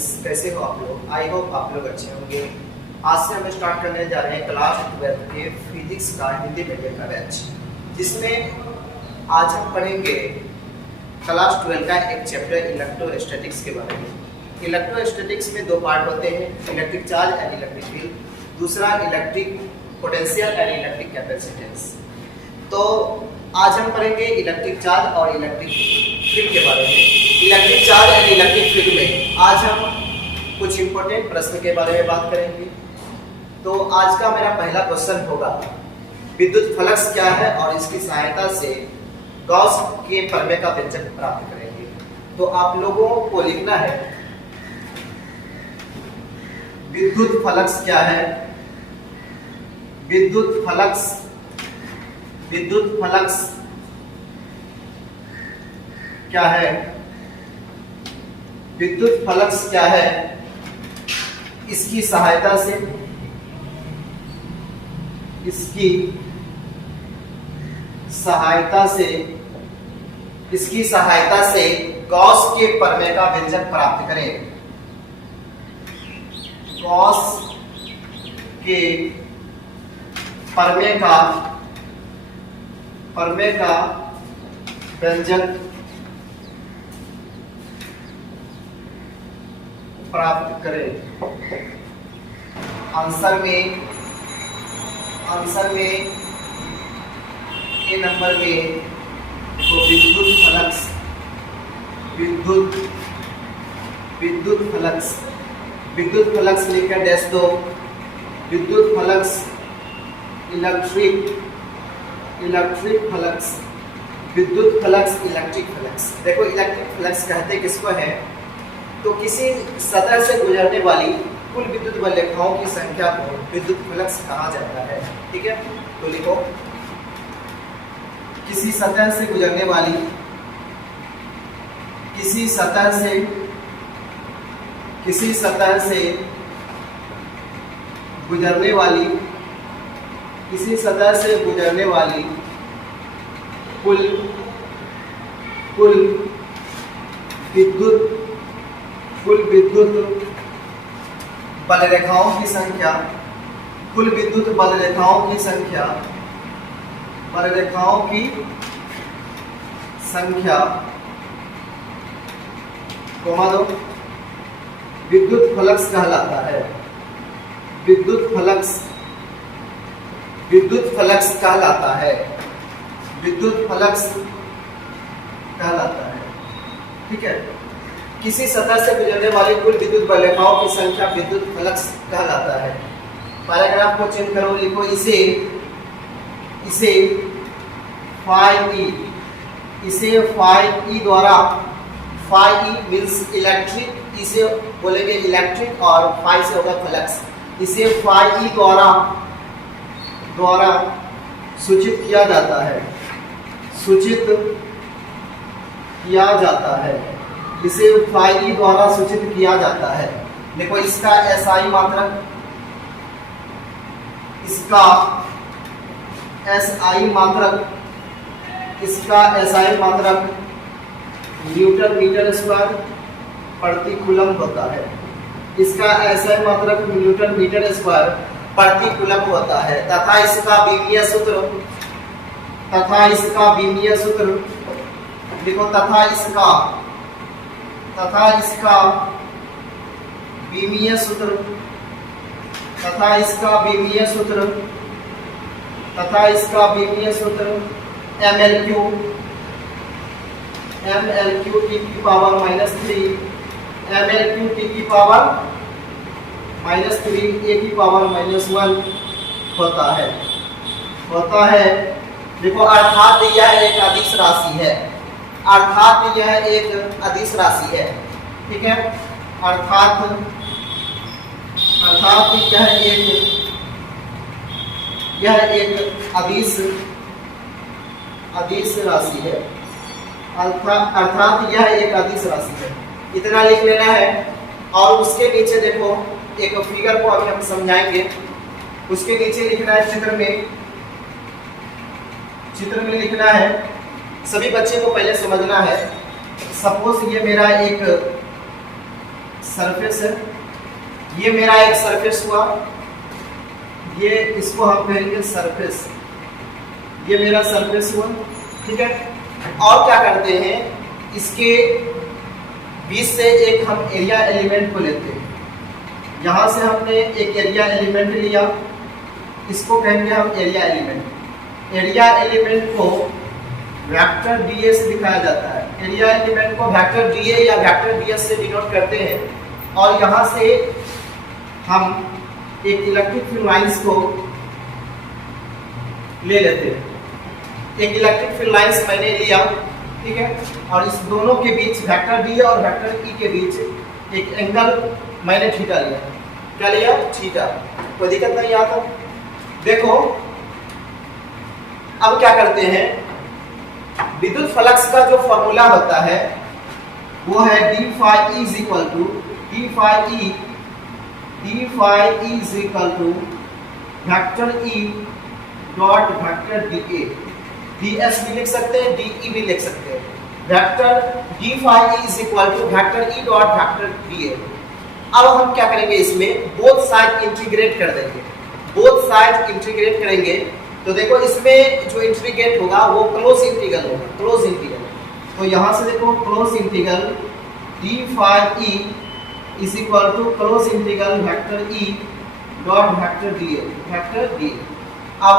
Friends, कैसे हो आप लोग? आई होप आप लोग अच्छे होंगे। आज से हम स्टार्ट करने जा रहे हैं क्लास 12 के फिजिक्स का हिंदी मीडियम का बैच, जिसमें आज हम पढ़ेंगे क्लास 12 का एक चैप्टर इलेक्ट्रोस्टैटिक्स के बारे में। इलेक्ट्रोस्टैटिक्स में दो पार्ट होते हैं, electric charge and electric field, दूसरा electric potential and electric capacitance. तो आज हम पढ़ेंगे इलेक्ट्रिक चार्ज और इलेक्ट्रिक फील्ड के बारे में। Electric charge and electric field में आज हम कुछ इंपॉर्टेंट प्रश्न के बारे में बात करेंगे। तो आज का मेरा पहला क्वेश्चन होगा, विद्युत फ्लक्स क्या है और इसकी सहायता से गॉस के प्रमेय का व्यंजक प्राप्त करेंगे। तो आप लोगों को लिखना है विद्युत फ्लक्स क्या है, विद्युत फ्लक्स क्या है, विद्युत फ्लक्स क्या है, इसकी सहायता से गॉस के प्रमेय का व्यंजक प्राप्त करें। गॉस के प्रमेय का व्यंजक प्राप्त करें। आंसर में ए नंबर में तो विद्युत फ्लक्स लिखकर डैश दो। विद्युत फ्लक्स इलेक्ट्रिक फ्लक्स, विद्युत फ्लक्स इलेक्ट्रिक फ्लक्स। देखो इलेक्ट्रिक फ्लक्स कहते किसको है, तो किसी सतह से गुजरने वाली कुल विद्युत बल रेखाओं की संख्या को विद्युत फ्लक्स कहा जाता है। ठीक है, तो लिखो किसी सतह से गुजरने वाली कुल विद्युत बल रेखाओं की संख्या, कोमा दो, विद्युत फ्लक्स कहलाता है। विद्युत फ्लक्स कहलाता है। ठीक है, किसी सतह से गुजरने वाली कुल विद्युत बल रेखाओं की संख्या विद्युत फ्लक्स कहलाता है। पैराग्राफ को चेंज करो, लिखो इसे फाई ई द्वारा, फाई ई मींस इलेक्ट्रिक, इसे बोलेंगे इलेक्ट्रिक और फाई से होगा फ्लक्स। इसे फाई ई द्वारा सूचित किया जाता है। इसे फाई ई द्वारा सूचित किया जाता है। देखो इसका एसआई मात्रक, न्यूटन मीटर स्क्वायर प्रति कूलम होता है। इसका एसआई मात्रक न्यूटन मीटर स्क्वायर प्रति कूलम होता है तथा इसका बीमीय सूत्र देखो तथा इसका बीमीय सूत्र MLQ टी की पावर -3 MLQ टी की पावर -3 a की पावर -1 होता है। देखो अर्थात यह एक अदिश राशि है। ठीक है, अर्थात यह एक अदिश राशि है। इतना लिख लेना है। और उसके नीचे देखो एक फिगर को अभी हम समझाएंगे। उसके नीचे लिखना है, चित्र में लिखना है। सभी बच्चे को पहले समझना है। सपोज ये मेरा एक सरफेस है, ये मेरा एक सरफेस हुआ, ये इसको हम कहेंगे सरफेस, ये मेरा सरफेस हुआ, ठीक है। और क्या करते हैं, इसके बीच से एक हम एरिया एलिमेंट को लेते हैं, यहाँ से हमने एक एरिया एलिमेंट लिया, इसको कहेंगे हम एरिया एलिमेंट। एरिया एलिमेंट को वेक्टर डीए से दिखाया जाता है, एरिया एलिमेंट को वेक्टर डीए या वेक्टर डीएस से डिनोट करते हैं। और यहाँ से हम एक इलेक्ट्रिक फील्ड लाइंस को ले लेते हैं, एक इलेक्ट्रिक फील्ड लाइंस मैंने लिया, ठीक है। और इस दोनों के बीच वेक्टर डी और वेक्टर ई के बीच एक एंगल मैंने थीटा लिया, क्या लिया, थीटा। कोई दिक्कत नहीं आता। देखो अब क्या करते हैं, विद्युत फ्लक्स का जो फॉर्मूला होता है वो है D phi is equal to D phi is equal to vector E dot vector D A, D S भी लिख सकते हैं, डी ई भी लिख सकते हैं। Vector D phi is equal to vector E dot vector D A. अब हम क्या करेंगे, इसमें बोथ साइड इंटीग्रेट कर देंगे, बोथ साइड इंटीग्रेट करेंगे तो देखो इसमें जो इंटीग्रेट होगा वो क्लोज इंटीग्रल होगा, क्लोज इंटीग्रल। तो यहाँ से देखो close integral D phi E is equal to close integral vector E dot vector D A, vector D. अब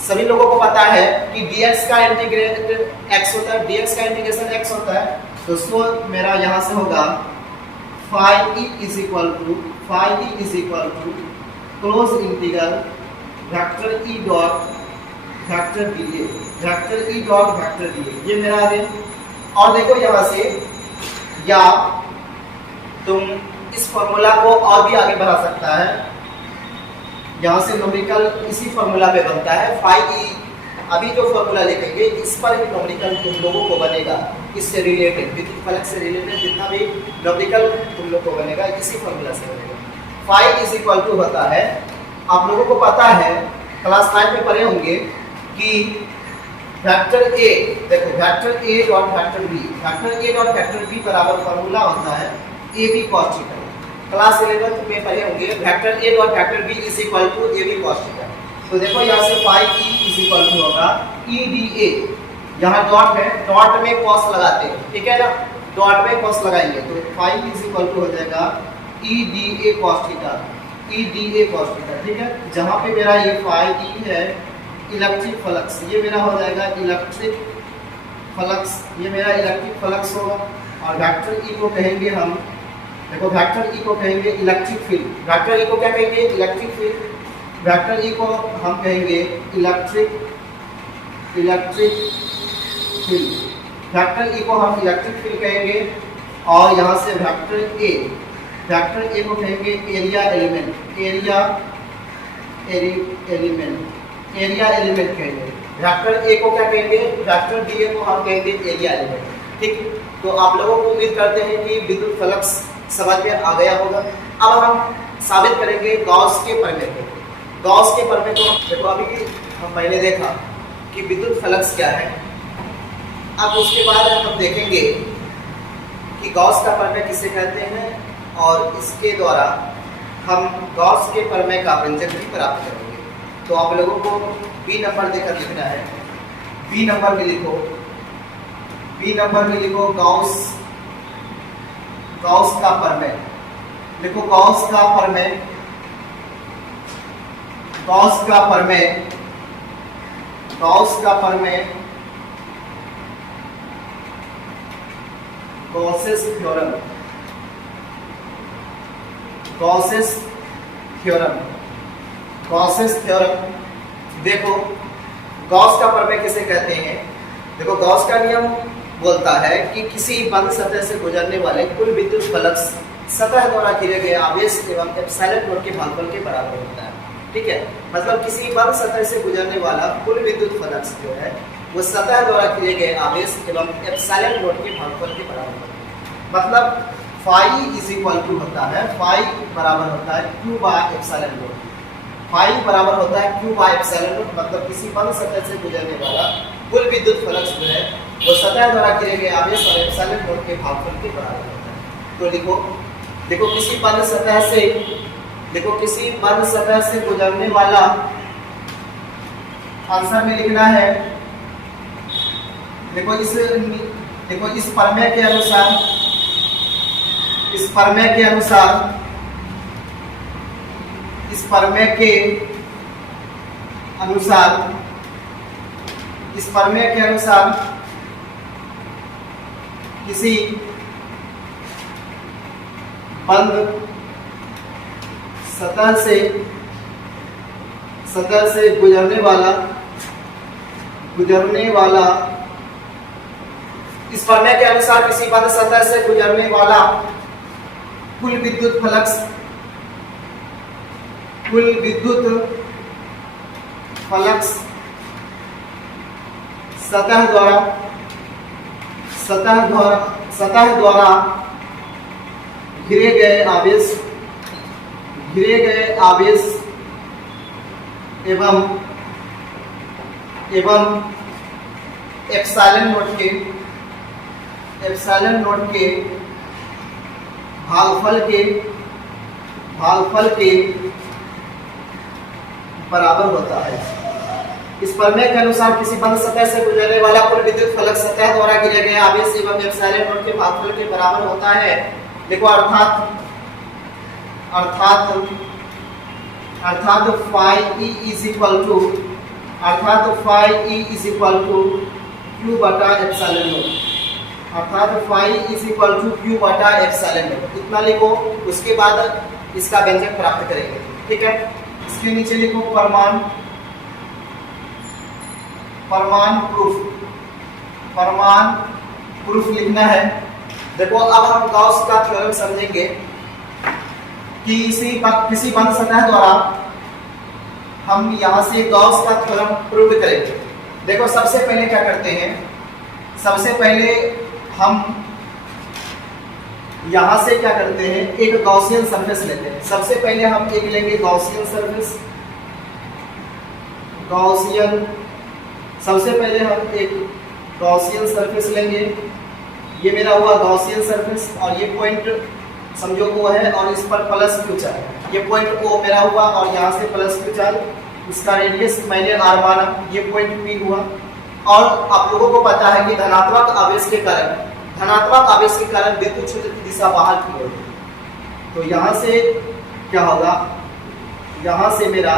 सभी लोगों को पता है कि dx का इंटीग्रेट x होता है, dx का इंटीग्रेशन x होता है, तो सो मेरा यहाँ से होगा phi E is equal to close integral vector E dot vector D A, vector E dot vector D A, ये मेरा आ गया। और देखो यहाँ से, या तुम इस फॉर्मूला को और भी आगे बढ़ा सकता है, यहाँ से न्यूमेरिकल इसी फॉर्मूला पे बनता है फाई ई। अभी जो फॉर्मूला लिखेंगे इस पर भी न्यूमेरिकल तुम लोगों को बनेगा, इससे रिलेटेड विद्युत फलक से रिलेटेड जितना भी न्यूमेरिकल तुम लोग को बनेगा इसी फॉर्मूला से बनेगा। फाई इज इक्वल टू होता है, आप लोगों को पता है क्लास 9 में पढ़े होंगे कि वेक्टर ए, देखो vector A dot vector B, vector A dot vector B बराबर फॉर्मूला होता है A B cos theta. Class 11 में पढ़े होंगे vector A dot vector B is equal to A B cos theta. तो देखो यहाँ से phi E is equal to होगा ई डी ए, यहाँ डॉट है, डॉट में कॉस लगाते हैं, ठीक है ना, डॉट में कॉस लगाएंगे तो फाई इज इक्वल टू हो जाएगा E D A cos theta, E D A cos theta, ठीक है। जहाँ पे मेरा ये फाई ई है इलेक्ट्रिक फ्लक्स, ये मेरा हो जाएगा इलेक्ट्रिक फ्लक्स, ये मेरा इलेक्ट्रिक फ्लक्स होगा। और वेक्टर ई को कहेंगे हम, देखो वेक्टर ई को कहेंगे इलेक्ट्रिक फील्ड, वेक्टर ई को क्या कहेंगे, इलेक्ट्रिक फील्ड। वेक्टर ई को हम कहेंगे इलेक्ट्रिक फील्ड, वेक्टर ई को हम इलेक्ट्रिक फील्ड कहेंगे। और यहाँ से वेक्टर ए को कहेंगे एरिया एलिमेंट, एरिया एलिमेंट कहेंगे। वेक्टर ए को क्या कहेंगे, वेक्टर डी ए को हम कहेंगे एरिया एलिमेंट, ठीक। तो आप लोगों को उम्मीद करते हैं कि विद्युत फ्लक्स समझ में आ गया होगा। अब हम साबित करेंगे गॉस के प्रमेय को। गॉस के प्रमेय को देखो, अभी हम पहले देखा कि विद्युत फ्लक्स क्या है, अब उसके बाद हम देखेंगे कि गॉस का प्रमेय किसे कहते हैं, और इसके द्वारा हम गॉस के प्रमेय का व्यंजक भी प्राप्त करेंगे। तो आप लोगों को बी नंबर देकर लिखना है, बी नंबर में लिखो, बी नंबर में लिखो गॉस का प्रमेय, लिखो गॉस का प्रमेय, गॉस का प्रमेय, गॉस का प्रमेय, Gauss's theorem, Gauss's theorem, Gauss's theorem. देखो गॉस का प्रमेय किसे कहते हैं, देखो गॉस का नियम बोलता है कि किसी बंद सतह से गुजरने वाले कुल विद्युत फ्लक्स सतह द्वारा किए गए आवेश एवं एप्सिलॉन नॉट के भागफल के बराबर होता है, ठीक है। मतलब किसी बंद सतह से गुजरने वाला कुल विद्युत फ्लक्स जो है वो सतह द्वारा किए गए आवेश एवं एप्सिलॉन नॉट के भागफल के बराबर होता है। मतलब फाई इज इक्वल टू होता है, फाई बराबर होता है Q by epsilon naught, phi बराबर होता है क्यू बाय एप्सिलॉन नॉट। मतलब किसी बंद सतह से गुजरने वाला कुल विद्युत फ्लक्स जो है वो सतह द्वारा किए गए आवेश और एप्सिलॉन नॉट के भागफल के बराबर होता है। तो लिखो देखो किसी बंद सतह से, देखो किसी बंद सतह से गुजरने वाला, आंसर में लिखना है, देखो इस प्रमेय के अनुसार, इस प्रमेय के अनुसार, इस प्रमेय के अनुसार, इस प्रमेय के अनुसार किसी बंद सतह से गुजरने वाला, इस प्रमेय के अनुसार किसी बंद सतह से गुजरने वाला कुल विद्युत फ्लक्स सतह द्वारा घिरे गए आवेश एवं एप्सिलॉन नोट के भागफल के बराबर होता है। इस प्रमेय के अनुसार किसी बंद सतह से गुजरने वाला कुल विद्युत फ्लक्स सतह द्वारा गिरे गए आवेश एवं एप्सिलॉन नोट के भागफल के बराबर होता है। देखो अर्थात phi E is equal to Q बटा एप्सिलॉन नोट, अर्थात phi is equal to Q बटा एप्सिलॉन नोट, इतना लिखो। उसके बाद इसका व्यंजक प्राप्त करेंगे, ठीक है। इसके नीचे लिखो प्रमाण प्रूफ लिखना है। देखो अब हम गॉस का थ्योरम समझेंगे कि किसी बंद सतह द्वारा हम यहां से गॉस का थ्योरम प्रूव करेंगे। देखो सबसे पहले क्या करते हैं, सबसे पहले हम यहां से क्या करते हैं, एक गॉसियन सरफेस लेते हैं। सबसे पहले हम एक लेंगे गॉसियन सरफेस, सबसे पहले हम एक गॉसियन सरफेस लेंगे। ये मेरा हुआ गॉसियन सरफेस और ये पॉइंट समझो O है और इस पर प्लस Q चार्ज, ये पॉइंट O मेरा हुआ और यहाँ से प्लस Q चार्ज, इसका रेडियस मैंने R माना, ये पॉइंट P हुआ। और आप लोगों को पता है कि धनात्मक आवेश के कारण विद्युत क्षेत्र की दिशा बाहर की ओर है। तो यहाँ से क्या होगा, यहाँ से मेरा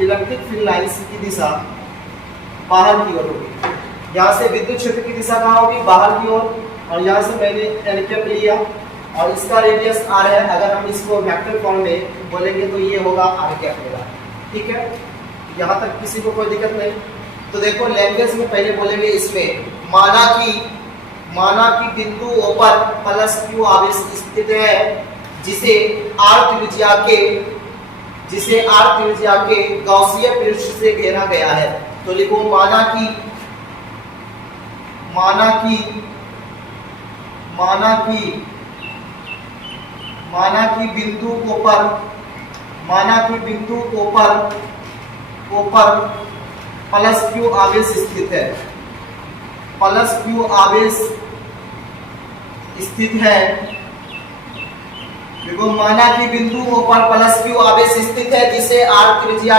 इलेक्ट्रिक फील्ड लाइंस की दिशा बाहर की ओर होगी। यहाँ से विद्युत क्षेत्र की दिशा कहाँ होगी, बाहर की ओर। और यहाँ से मैंने एन कैप लिया और इसका रेडियस R है। अगर हम इसको वेक्टर फॉर्म में बोलेंगे तो ये होगा R कैप मेरा, ठीक है। यहाँ तक किसी को कोई दिक्कत नहीं। तो देखो लैंग्वेज में पहले बोलेंगे, इसमें माना कि बिंदु O पर प्लस Q आवेश स्थित है जिसे R त्रिज्या के गॉसीय पृष्ठ से घेरा गया है। तो लिखो माना कि बिंदु O पर प्लस Q आवेश स्थित है, देखो माना कि बिंदु O पर प्लस Q आवेश स्थित है जिसे R त्रिज्या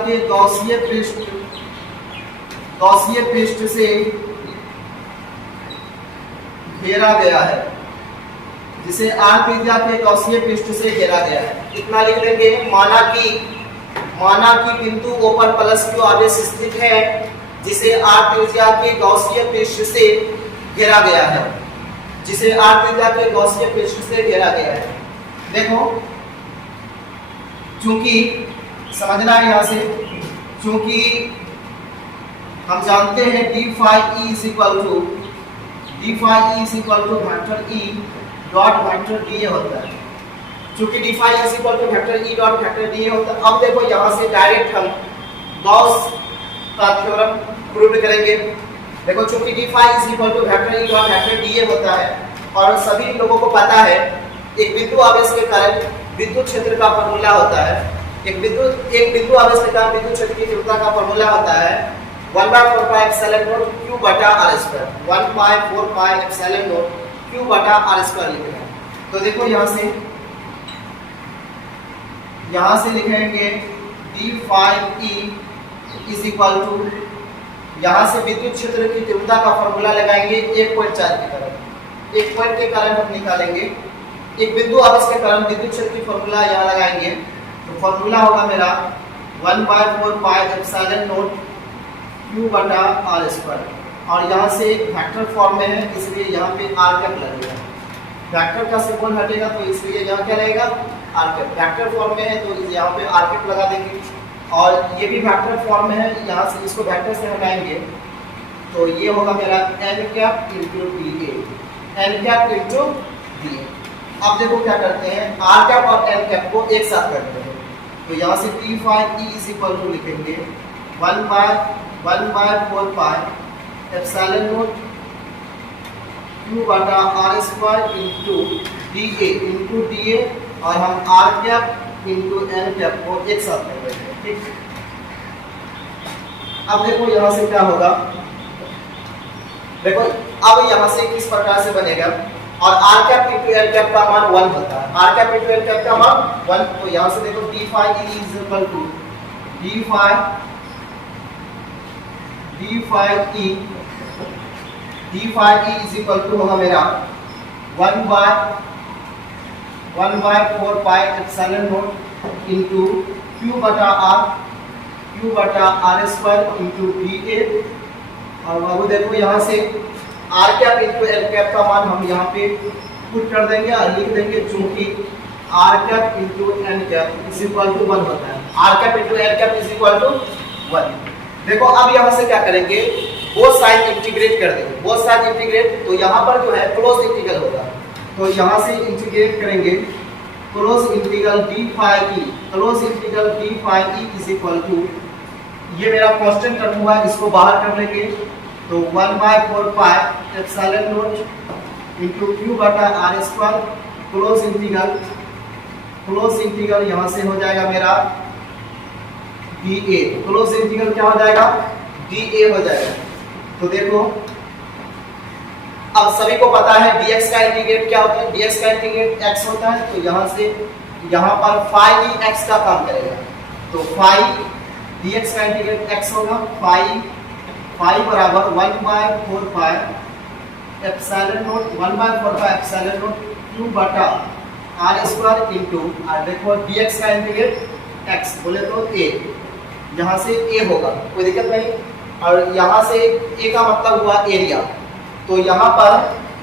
के गॉसीय पृष्ठ से घेरा गया है, जिसे R त्रिज्या के गॉसीय पृष्ठ से घेरा गया है। इतना लिख देंगे। माना कि बिंदु O पर प्लस Q आवेश स्थित है जिसे R त्रिज्या के गॉसीय पृष्ठ से घेरा गया है, देखो चूंकि समझना है यहाँ से, चूंकि हम जानते हैं d phi E is equal to vector E dot vector dA होता है। चूंकि d phi is equal to vector E dot vector dA होता है। अब देखो यहाँ से डायरेक्ट हम गॉस का थ्योरम प्रूव करेंगे। देखो चूंकि d phi is equal to vector E dot vector dA होता है और सभी लोगों को पता है एक बिंदु आवेश के कारण विद्युत क्षेत्र का फॉर्मूला होता है, एक बिंदु आवेश के कारण विद्युत क्षेत्र की तीव्रता का फॉर्मूला होता है 1/4 पाई एप्सिलॉन नॉट q बटा r square, 1/4 pi epsilon naught q बटा r स्क्वायर लिखना है। तो देखो यहाँ से लिखेंगे d phi e is equal to, यहाँ से विद्युत क्षेत्र की तीव्रता का फॉर्मूला लगाएंगे 1.4 के कारण, एक पॉइंट के कारण हम निकालेंगे, एक बिंदु आवेश के कारण विद्युत क्षेत्र की फॉर्मूला यहाँ लगाएंगे। तो फॉर्मूला होगा मेरा 1/4 पाई एप्सिलॉन नॉट q बटा r स्क्वायर, और यहाँ से वेक्टर फॉर्म में है इसलिए यहाँ पे r कैप लगेगा, वेक्टर का सिंबल हटेगा तो इसलिए यहाँ क्या रहेगा r कैप, वेक्टर फॉर्म में है तो यहाँ पे r कैप लगा देंगे, और ये भी वेक्टर फॉर्म में है, यहाँ से इसको वेक्टर से हटाएंगे तो ये होगा मेरा n cap into dA, n cap into dA। अब देखो क्या करते हैं, r कैप और n कैप को एक साथ करते हैं, तो यहाँ से d phi e is equal to लिखेंगे 1/4 पाई एप्सिलॉन नॉट q बटा r स्क्वायर इंटू dA, और हम r cap into n cap को एक साथ कर रहे हैं, ठीक। अब देखो यहाँ से क्या होगा, देखो अब यहाँ से किस प्रकार से बनेगा, और r cap into l cap का मान 1 होता है, r cap into l cap का मान 1, तो यहाँ से देखो d phi e is equal to d phi e is equal to होगा मेरा 1/4 pi epsilon naught into q बटा r स्क्वायर इंटू dA, और बाबू देखो यहाँ से r cap into l cap का मान हम यहाँ पे पुट कर देंगे और लिख देंगे, चूंकि r cap into n cap is equal to 1 होता है, r cap into l cap is equal to 1। देखो अब यहाँ से क्या करेंगे, बोथ साइड इंटीग्रेट कर देंगे, बोथ साइड इंटीग्रेट, तो यहाँ पर जो है क्लोज इंटीग्रल होगा, तो यहाँ से इंटीग्रेट करेंगे close integral d phi e, close integral d phi e is equal to, ये मेरा कांस्टेंट टर्म हुआ, इसको बाहर कर लेंगे तो 1/4 pi epsilon naught into q बटा r स्क्वायर, क्लोज इंटीग्रल यहाँ से हो जाएगा मेरा dA, क्लोज इंटीग्रल क्या हो जाएगा dA हो जाएगा। तो देखो अब सभी को पता है dx का इंटीग्रेट क्या होता है, dx का इंटीग्रेट x होता है, तो यहाँ से यहाँ पर phi e x का काम करेगा, तो phi dx का इंटीग्रेट x होगा, phi बराबर 1/4 pi epsilon not, 1/4 pi epsilon naught q बटा r स्क्वायर इंटू, और देखो dx का इंटीग्रेट x बोले तो a, यहाँ से a होगा, कोई दिक्कत नहीं, और यहाँ से a का मतलब हुआ एरिया, तो यहाँ पर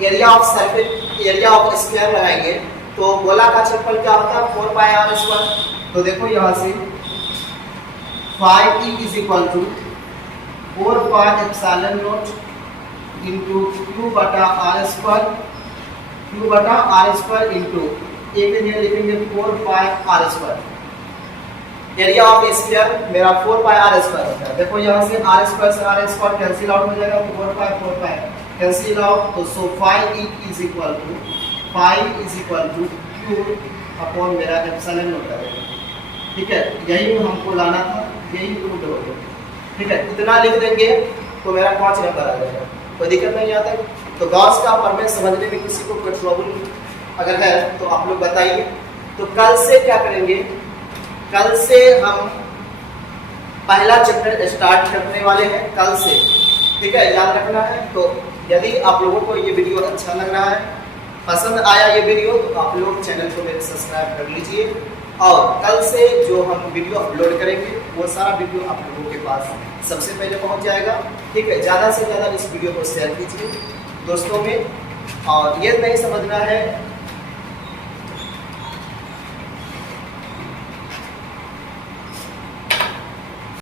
area of circle, area of square लगाएंगे, तो गोला का क्षेत्रफल क्या होता है 4 पाई r स्क्वायर, तो देखो यहाँ से phi e is equal to 4 pi epsilon naught into q बटा r स्क्वायर इंटू a के लिए लिखेंगे 4 pi r square, area of sphere मेरा 4 पाई r स्क्वायर होता है। देखो यहाँ से r स्क्वायर से r स्क्वायर कैंसिल आउट हो जाएगा, 4 पाई कैंसिल आउट, तो so phi e is equal to q upon मेरा एप्सिलॉन नॉट रहेगा, ठीक है, यही हमको लाना था, यही रूट हो गया, ठीक है, इतना लिख देंगे तो मेरा 5 नंबर आ जाएगा, कोई दिक्कत नहीं आता। तो गॉस का प्रमेय समझने में किसी को कोई प्रॉब्लम अगर है तो आप लोग बताइए। तो कल से क्या करेंगे, कल से हम पहला चैप्टर स्टार्ट करने वाले हैं, कल से, ठीक है, याद रखना है। तो यदि आप लोगों को ये वीडियो अच्छा लग रहा है, पसंद आया ये वीडियो, तो आप लोग चैनल को मेरे सब्सक्राइब कर लीजिए, और कल से जो हम वीडियो अपलोड करेंगे वो सारा वीडियो आप लोगों के पास सबसे पहले पहुंच जाएगा, ठीक है। ज़्यादा से ज़्यादा इस वीडियो को शेयर कीजिए दोस्तों में, और ये नहीं समझना है